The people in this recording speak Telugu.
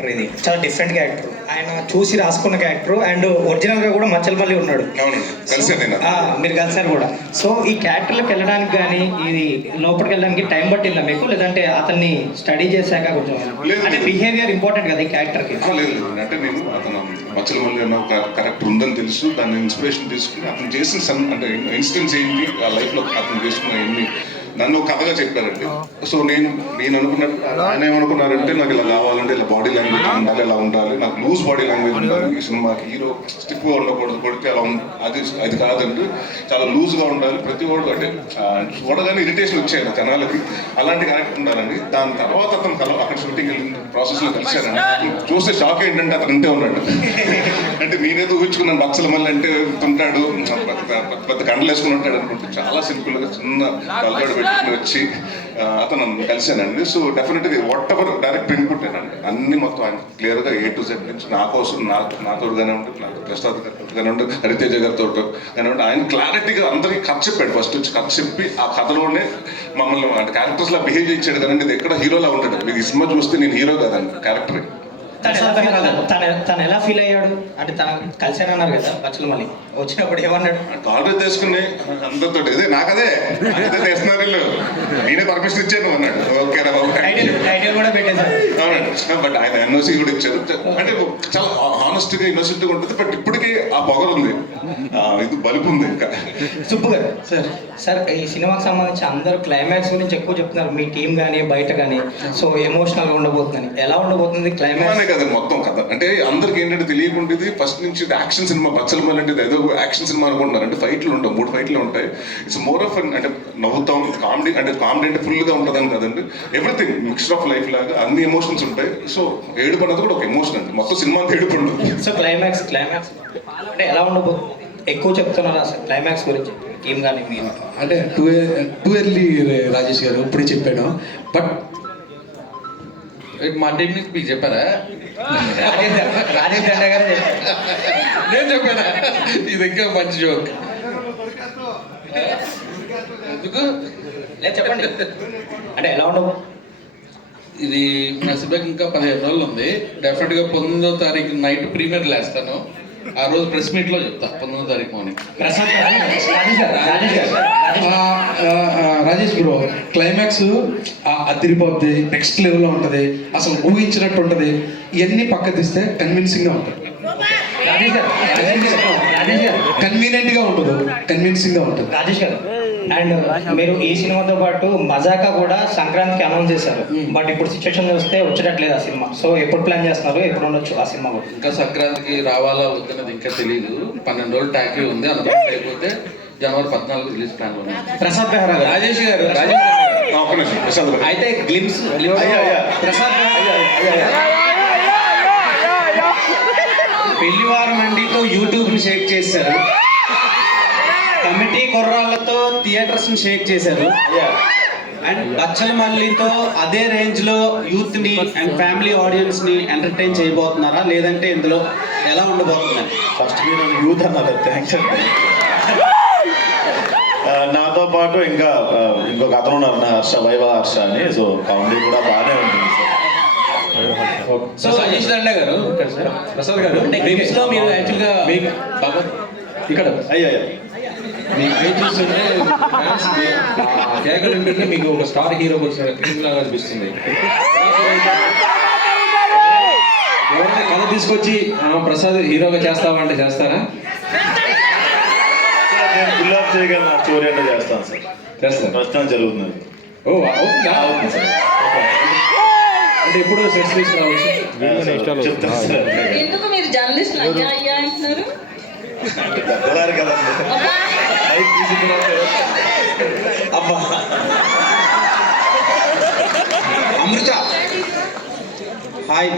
క్యారెక్టర్ ఇది చాలా డిఫరెంట్ క్యారెక్టర్. ఆయన చూసి రాసుకున్న క్యారెక్టర్ అండ్ ఒరిజినల్గా కూడా మచ్చలమల్లి ఉన్నాడు. మీరు కలిసారు కూడా. సో ఈ క్యారెక్టర్లోకి వెళ్ళడానికి కానీ ఇది లోపలికి వెళ్ళడానికి టైం పట్టిందా మీకు, లేదంటే అతన్ని స్టడీ చేశాక కొంచెం అంటే బిహేవియర్ ఇంపార్టెంట్ కదా ఈ క్యారెక్టర్కి? లేదు, అంటే నేను అతను మచ్చలమల్లి అన్న ఒక క్యారెక్టర్ ఉందని తెలుసు, దాన్ని ఇన్స్పిరేషన్ తీసుకుని అతను చేసిన అంటే ఇన్స్టెన్స్ ఏంటి ఆ లైఫ్లో అతను చేసుకున్న ఎన్ని నన్ను కథగా చెప్పారండి. సో నేను అనుకున్నట్టు ఆయన ఏమనుకున్నారంటే నాకు ఇలా కావాలంటే ఇలా బాడీ లాంగ్వేజ్ ఉండాలి, ఇలా ఉండాలి, నాకు లూజ్ బాడీ లాంగ్వేజ్ ఉండాలి, ఈ సినిమాకి హీరో స్టిఫ్గా ఉండకూడదు, కొడితే అలా అది కాదండి, చాలా లూజ్గా ఉండాలి, ప్రతి వాడు అంటే చూడగానే ఇరిటేషన్ వచ్చాయి జనాలకి, అలాంటి క్యారెక్టర్ ఉండాలండి. దాని తర్వాత అతను అక్కడ షూటింగ్ వెళ్ళిన ప్రాసెస్లో కలిశారండి. చూస్తే షాక్ ఏంటంటే అతను ఇంటే ఉన్నాడు. అంటే నేనేదో ఊహించుకున్నాను మచ్చలమల్లి అంటే ఉంటాడు, పెద్ద కండలు వేసుకుని ఉంటాడు అనుకుంటే చాలా సింపుల్గా చిన్న తలగాడు పెట్టుకుని వచ్చి అతను కలిశానండి. సో డెఫినెట్గా వాట్ ఎవర్ డైరెక్ట్ ఇన్పుట్ అండి అన్ని మొత్తం ఆయన క్లియర్గా A to Z నుంచి నా కోసం నాతో కానివ్వండి, ప్రసాద్ గారితో కానివ్వండి, హరితేజ గారితో కానివ్వండి, ఆయన క్లారిటీగా అందరికీ కథ చెప్పాడు. ఫస్ట్ వచ్చి కథ చెప్పి ఆ కథలోనే మమ్మల్ని అంటే క్యారెక్టర్స్లా బిహేవ్ చేయించాడు కదండి. ఇది ఎక్కడ హీరోలా ఉంటాడు, మీకు ఈ సినిమా చూస్తే నేను హీరో కాదండి క్యారెక్టర్. తను ఎలా ఫీల్ అయ్యాడు అంటే తను కలిసానన్నారు కదా మచ్చలమల్లి, వచ్చినప్పుడు ఏమన్నాడు? ఆర్డర్ తీసుకుని అందరితో ఇదే నాకదే తెస్తున్నారు వీళ్ళు, నేనే పర్మిషన్ ఇచ్చాను అన్నాడు. ఓకే రా బాబు కూడా పెట్టేశారు. బట్ ఆయన ఎన్ఓసి కూడా ఇచ్చారు. అంటే చాలా హానెస్ట్గా ఇన్నోసెంట్గా ఉంటుంది. బట్ ఇప్పటికీ ఆ పొగరు ఉంది, ఇది బలుపు ఉంది. ఇంకా సుబ్బు గారు సార్ ఈ సినిమాకి సంబంధించి అందరూ క్లైమాక్స్ గురించి ఎక్కువ చెప్తున్నారు, మీ టీం కానీ బయట కానీ. సో ఎమోషనల్గా ఉండబోతుందని, ఎలా ఉండబోతుంది క్లైమాక్స్? కదా మొత్తం కథ అంటే అందరికి ఏంటంటే తెలియకుండేది ఫస్ట్ నుంచి యాక్షన్ సినిమా. మచ్చలమల్లి అంటే ఏదో యాక్షన్ సినిమా అనుకుంటున్నారు. అంటే ఫైట్లు ఉంటాయి, 3 ఫైట్లు ఉంటాయి. ఇట్స్ మోర్ ఆఫ్ అంటే నవ్వుతాం, కామెడీ అంటే ఫుల్గా ఉంటుందని కదండి. ఎవ్రీథింగ్ మిక్స్చర్ ఆఫ్ లైఫ్ లాగా అన్ని ఎమోషన్స్ ఉంటాయి. సో ఏడుపు అన్నది కూడా ఒక ఎమోషన్ అండి, మొత్తం సినిమా అంతా ఏడుపు ఉండదు. సో క్లైమాక్స్ అంటే ఎలా ఉండబోతుంది? ఎక్కువ చెప్తున్నారు అసలు క్లైమాక్స్ గురించి టీమ్ కానీ మీరు? అంటే టూ ఎర్లీ రాజేష్ గారు ఇప్పుడే చెప్పాను. బట్ మా టీం నుంచి మీకు చెప్పారా? రాజేష్ దండ గారు నేను చెప్పానా? ఇది ఇంకా మంచి జోక్. ఎందుకు లేదు చెప్పండి, అంటే ఎలా ఉండవు? ఇది నా సిబ్బంది ఇంకా 15 రోజులు ఉంది. డెఫినెట్గా 19వ తారీఖు నైట్ ప్రీమియర్ లేస్తాను. ఆ రోజు ప్రెస్ మీట్లో చెప్తా 19వ తారీఖు మార్నింగ్. రాజేష్ బ్రో క్లైమాక్స్ అదిరిపోద్ది, నెక్స్ట్ లెవెల్లో ఉంటుంది, అసలు ఊహించినట్టు ఉంటుంది. ఇవన్నీ పక్క తీస్తే కన్విన్సింగ్గా ఉంటుంది, కన్వీనియంట్గా ఉంటుంది, కన్విన్సింగ్గా ఉంటుంది. రాజేష్ గారు అండ్ మీరు ఈ సినిమాతో పాటు మజాకా కూడా సంక్రాంతికి అనౌన్స్ చేశారు. బట్ ఇప్పుడు సిచ్యువేషన్ చూస్తే వచ్చేటట్లేదు ఆ సినిమా. సో ఎప్పుడు ప్లాన్ చేస్తున్నారు, ఎప్పుడు ఉండొచ్చు ఆ సినిమా కూడా? ఇంకా సంక్రాంతికి రావాలా వద్దన్నది ఇంకా తెలియదు. 12 రోజులు ట్యాక్సీ ఉంది, అందుబాటు అయిపోతే జనవరి 14 రిలీజ్ ప్లాన్ ఉంది. ప్రసాద్ బెహ్రా గారు, రాజేష్ గారు అయితే గ్లిమ్స్ ప్రసాద్ పెళ్లివారం మండితో యూట్యూబ్ని షేక్ చేశారు, కమిటీ కుర్రాళ్ళతో థియేటర్స్ని షేక్ చేశారు, అండ్ మల్లితో అదే రేంజ్లో యూత్ని అండ్ ఫ్యామిలీ ఆడియన్స్ని ఎంటర్టైన్ చేయబోతున్నారా, లేదంటే ఇందులో ఎలా ఉండబోతుందని? ఫస్ట్ మీరు యూత్ అన్నారు, థ్యాంక్స్ అండి. నాతో పాటు ఇంకొక అతను ఉన్నారు, వైవ హర్ష అని. సో కామెడీ కూడా బాగానే ఉంటుంది సార్. సో రాజేష్ దండ గారు, ప్రసాద్ గారు, గ్లిమ్స్లో మీరు యాక్చువల్గా ఇక్కడ అయ్యా మీకు ఏం చూస్తుంటే కేకలు ఏంటంటే మీకు ఒక స్టార్ హీరోకి వచ్చిన క్రీమ్ లాగా అనిపిస్తుంది. ఎవరైనా కథ తీసుకొచ్చి ప్రసాద్ హీరోగా చేస్తామంటే చేస్తారా? నేను గులాబ్ చేయగలను, స్టోరీ అంటే చేస్తాను సార్. చేస్తాను, ప్రస్తుతం జరుగుతుంది. ఓ అవుతుందా? అవుతుంది సార్. అంటే ఎప్పుడు సెట్స్ తీసుకురావచ్చు. చెప్తాను సార్. ఎందుకు మీరు జర్నలిస్ట్ అయ్యా అంటున్నారు? పెద్దవారు కదండి, లైక్ తీసుకున్నారు. అబ్బా అమృత హాయ్.